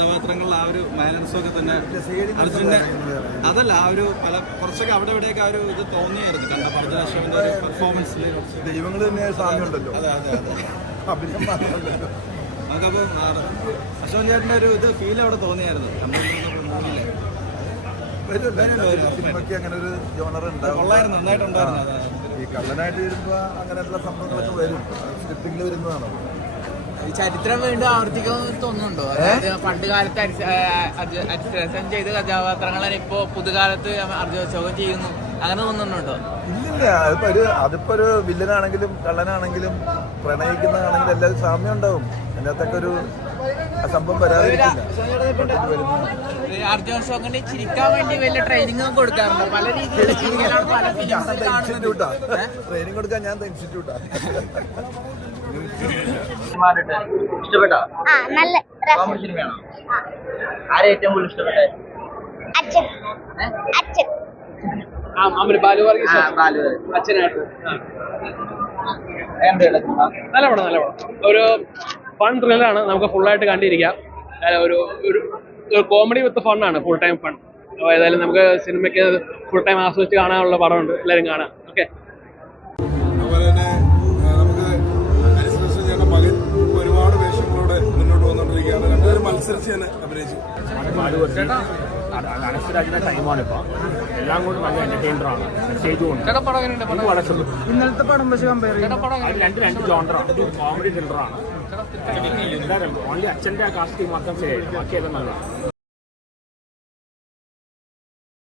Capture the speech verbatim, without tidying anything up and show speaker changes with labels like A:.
A: കഥാപാത്രങ്ങളിൽ ആ ഒരു ബാലൻസും ഒക്കെ തന്നെ അർജുൻ്റെ അതല്ല ആ ഒരു പല കുറച്ചൊക്കെ അവിടെ ഇവിടെയൊക്കെ ആ ഒരു ഇത് തോന്നിയായിരുന്നു കണ്ടപ്പോൾ അർജുൻ അശോകൻ്റെ ഒരു പെർഫോമൻസിൽ
B: ദൈവങ്ങൾ തന്നെ സാമ്യമുണ്ടല്ലോ.
A: അതെ അതെ അതെ
B: അഭിനയം മാത്രമല്ലല്ലോ.
A: നമുക്കപ്പോൾ അശോകൻ ചേട്ടൻ്റെ ഒരു ഇത് ഫീൽ അവിടെ തോന്നിയായിരുന്നു മൂന്നിലെ
B: സിനിമയ്ക്ക് അങ്ങനെ ഒരു ജോണർ ഉണ്ടാവും.
A: കൊള്ളായിരുന്നു, നന്നായിട്ടുണ്ടായിരുന്നു.
B: ഈ കള്ളനായിട്ട് വരുമ്പോ അങ്ങനെയുള്ള സംഭവങ്ങളൊക്കെ വരും, സ്ക്രിപ്റ്റിംഗിൽ വരുന്നതാണ്.
C: ഈ ചരിത്രം വീണ്ടും ആവർത്തിക്കാൻ തോന്നുന്നുണ്ടോ? അതായത് പണ്ട് കാലത്ത് അരിശം ചെയ്ത കഥാപാത്രങ്ങളെ ഇപ്പോ പുതുകാലത്ത് അർജുൻ അശോകൻ ചെയ്യുന്നു, അങ്ങനെ തോന്നുന്നുണ്ടോ?
B: ഇല്ലില്ല, അതിപ്പോ ഒരു അതിപ്പോ ഒരു വില്ലനാണെങ്കിലും കള്ളനാണെങ്കിലും പ്രണയിക്കുന്നതാണെങ്കിലും എല്ലാവരും സാമ്യം ഉണ്ടാവും. അതിനകത്തൊക്കെ ഒരു സംഭവം വരാതിരിക്കില്ല.
C: അർജുൻ അശോകന് ചിരിക്കാൻ വേണ്ടി വലിയ ട്രെയിനിങ് കൊടുക്കാറുണ്ട്, പല രീതിയിലുള്ള ചിരികളാണ് പല
B: ഇൻസ്റ്റിറ്റ്യൂട്ടാ ട്രെയിനിങ് കൊടുക്കാൻ ഞാൻ ഇൻസ്റ്റിറ്റ്യൂട്ടാ.
D: ഇഷ്ടപ്പെട്ടോ?
E: നല്ല
D: സിനിമയാണോ? ആരെ ഏറ്റവും കൂടുതൽ ഇഷ്ടപ്പെട്ടെ?
E: അച്ഛൻ അച്ഛൻ
D: അച്ഛനായിട്ട്
F: നല്ല പടം നല്ല പടം ഒരു ഫൺ ത്രില്ലാണ്, നമുക്ക് ഫുള്ളായിട്ട് കണ്ടിരിക്കാം. ഒരു ഒരു കോമഡി വിത്ത് ഫണ്ണാണ്, ഫുൾ ടൈം ഫൺ. അപ്പോൾ ഏതായാലും നമുക്ക് സിനിമയ്ക്ക് ഫുൾ ടൈം ആസ്വദിച്ച് കാണാനുള്ള പടമുണ്ട്, എല്ലാവരും കാണാം. ഓക്കെ.
B: അതുപോലെ തന്നെ നമുക്ക് അനുസരിച്ച് മകൻ ഒരുപാട് വേഷങ്ങളോടെ മുന്നോട്ട് വന്നുകൊണ്ടിരിക്കുകയാണ്. രണ്ടുപേരും മത്സരിച്ച് തന്നെ അഭിനയിച്ചു.
G: അനശ്വരാജിന്റെ ടൈമാണ് ഇപ്പൊ, എല്ലാം കൊണ്ട് നല്ല എന്റർടൈനറാണ്. സ്റ്റേജ് കൊണ്ട്
C: ഇന്നലത്തെ പടം വെച്ച് കമ്പയർ
G: അത് രണ്ട് രണ്ട് ജോണ്ടറാണ്, കോമഡി ത്രില്ലറാണ്. ഓൺലി അച്ഛന്റെ കാസ്റ്റിംഗ് മാത്രം ശരിയായിട്ട് ബാക്കിയെല്ലാം നല്ലതാണ്.